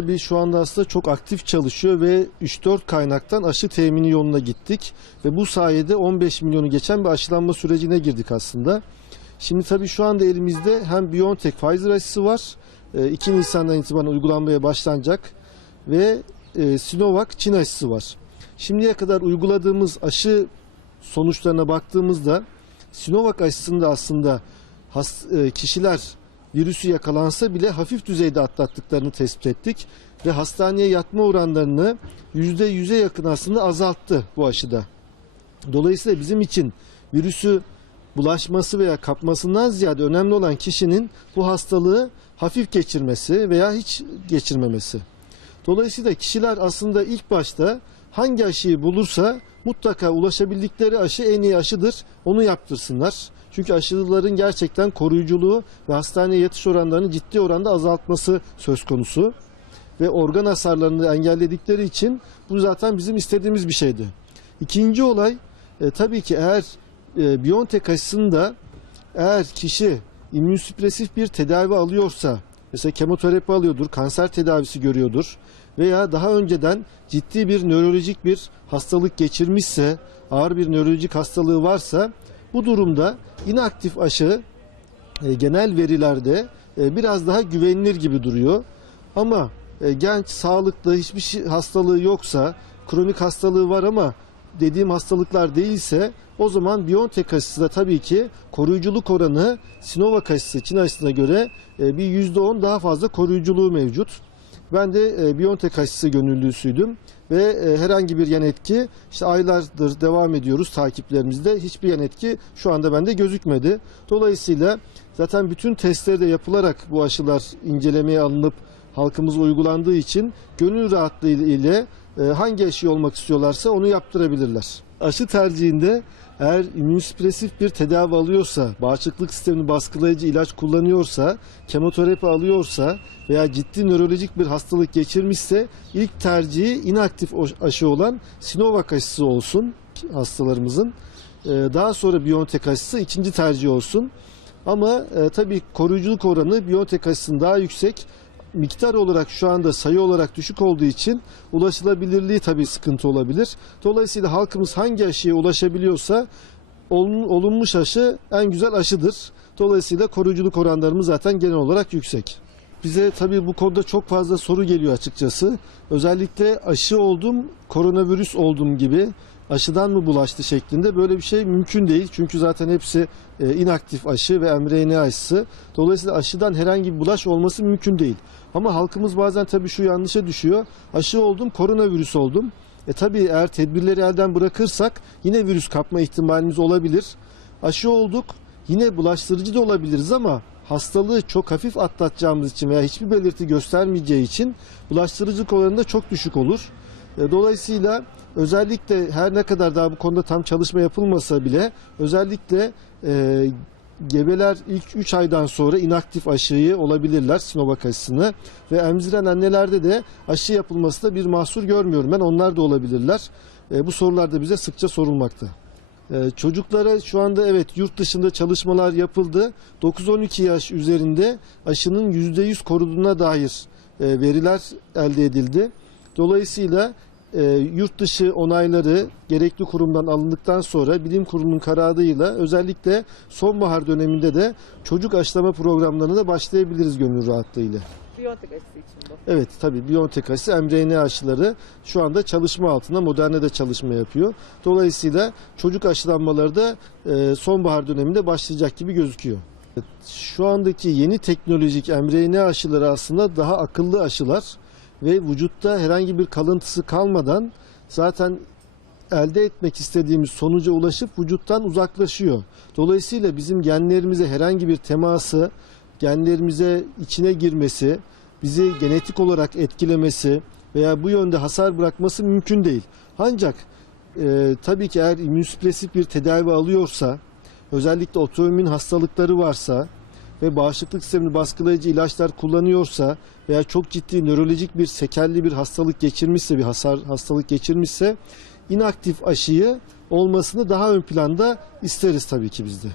Tabii şu anda aslında çok aktif çalışıyor ve 3-4 kaynaktan aşı temini yoluna gittik. Ve bu sayede 15 milyonu geçen bir aşılanma sürecine girdik aslında. Şimdi tabii şu anda elimizde hem BioNTech Pfizer aşısı var. e, 2 Nisan'dan itibaren uygulanmaya başlanacak. Ve e, Sinovac Çin aşısı var. Şimdiye kadar uyguladığımız aşı sonuçlarına baktığımızda Sinovac aşısında aslında e, kişiler virüsü yakalansa bile hafif düzeyde atlattıklarını tespit ettik ve hastaneye yatma oranlarını %100'e yakın aslında azalttı bu aşıda. Dolayısıyla bizim için virüsü bulaşması veya kapmasından ziyade önemli olan kişinin bu hastalığı hafif geçirmesi veya hiç geçirmemesi. Dolayısıyla kişiler aslında ilk başta hangi aşıyı bulursa mutlaka ulaşabildikleri aşı en iyi aşıdır. Onu yaptırsınlar. Çünkü aşıların gerçekten koruyuculuğu ve hastaneye yatış oranlarını ciddi oranda azaltması söz konusu. Ve organ hasarlarını engelledikleri için bu zaten bizim istediğimiz bir şeydi. İkinci olay e, tabii ki eğer e, Biontech aşısında eğer kişi immünsüpresif bir tedavi alıyorsa mesela kemoterapi alıyordur, kanser tedavisi görüyordur veya daha önceden ciddi bir nörolojik bir hastalık geçirmişse, ağır bir nörolojik hastalığı varsa bu durumda inaktif aşı e, genel verilerde e, biraz daha güvenilir gibi duruyor. Ama e, genç, sağlıklı, hiçbir şey, hastalığı yoksa, kronik hastalığı var ama dediğim hastalıklar değilse o zaman BioNTech aşısı da tabii ki koruyuculuk oranı Sinovac aşısı Çin aşısına göre bir %10 daha fazla koruyuculuğu mevcut. Ben de e, BioNTech aşısı gönüllüsüydüm ve e, herhangi bir yan etki işte aylardır devam ediyoruz takiplerimizde hiçbir yan etki şu anda bende gözükmedi. Dolayısıyla zaten bütün testleri de yapılarak bu aşılar incelemeye alınıp halkımıza uygulandığı için gönül rahatlığı ile hangi aşı olmak istiyorlarsa onu yaptırabilirler. Aşı tercihinde eğer immünsüpresif bir tedavi alıyorsa, bağışıklık sistemini baskılayıcı ilaç kullanıyorsa, kemoterapi alıyorsa veya ciddi nörolojik bir hastalık geçirmişse ilk tercihi inaktif aşı olan Sinovac aşısı olsun hastalarımızın. Ee, Daha sonra BioNTech aşısı ikinci tercih olsun. Ama e, tabii koruyuculuk oranı BioNTech aşısının daha yüksek. Miktar olarak şu anda sayı olarak düşük olduğu için ulaşılabilirliği tabii sıkıntı olabilir. Dolayısıyla halkımız hangi aşıya ulaşabiliyorsa olun- olunmuş aşı en güzel aşıdır. Dolayısıyla koruyuculuk oranlarımız zaten genel olarak yüksek. Bize tabii bu konuda çok fazla soru geliyor açıkçası. Özellikle aşı oldum, koronavirüs oldum gibi aşıdan mı bulaştı şeklinde böyle bir şey mümkün değil. Çünkü zaten hepsi e, inaktif aşı ve mRNA aşısı. Dolayısıyla aşıdan herhangi bir bulaş olması mümkün değil. Ama halkımız bazen tabii şu yanlışa düşüyor. Aşı oldum, koronavirüs oldum. E tabii eğer tedbirleri elden bırakırsak yine virüs kapma ihtimalimiz olabilir. Aşı olduk, yine bulaştırıcı da olabiliriz ama hastalığı çok hafif atlatacağımız için veya hiçbir belirti göstermeyeceği için bulaştırıcılık oranı da çok düşük olur. E, Dolayısıyla özellikle her ne kadar daha bu konuda tam çalışma yapılmasa bile özellikle e, gebeler ilk 3 aydan sonra inaktif aşıyı olabilirler Sinovac aşısını ve emziren annelerde de aşı yapılmasında bir mahsur görmüyorum ben onlar da olabilirler. E, bu sorular da bize sıkça sorulmakta. Ee, Çocuklara şu anda evet yurt dışında çalışmalar yapıldı. 9-12 yaş üzerinde aşının %100 koruduğuna dair e, veriler elde edildi. Dolayısıyla e, yurt dışı onayları gerekli kurumdan alındıktan sonra bilim kurulunun kararıyla özellikle sonbahar döneminde de çocuk aşılama programlarına da başlayabiliriz gönül rahatlığıyla. Biontech aşısı için bu. Evet tabii BioNTech aşısı mRNA aşıları şu anda çalışma altında Moderna da çalışma yapıyor. Dolayısıyla çocuk aşılanmaları da e, sonbahar döneminde başlayacak gibi gözüküyor. Şu andaki yeni teknolojik mRNA aşıları aslında daha akıllı aşılar ve vücutta herhangi bir kalıntısı kalmadan zaten elde etmek istediğimiz sonuca ulaşıp vücuttan uzaklaşıyor. Dolayısıyla bizim genlerimize herhangi bir teması, genlerimize içine girmesi, bizi genetik olarak etkilemesi veya bu yönde hasar bırakması mümkün değil. Ancak e, tabii ki eğer immünsüpresif bir tedavi alıyorsa, özellikle otoimmün hastalıkları varsa ve bağışıklık sistemini baskılayıcı ilaçlar kullanıyorsa veya çok ciddi nörolojik bir sekelli bir hastalık geçirmişse, bir hasar hastalık geçirmişse inaktif aşıyı olmasını daha ön planda isteriz tabii ki bizde.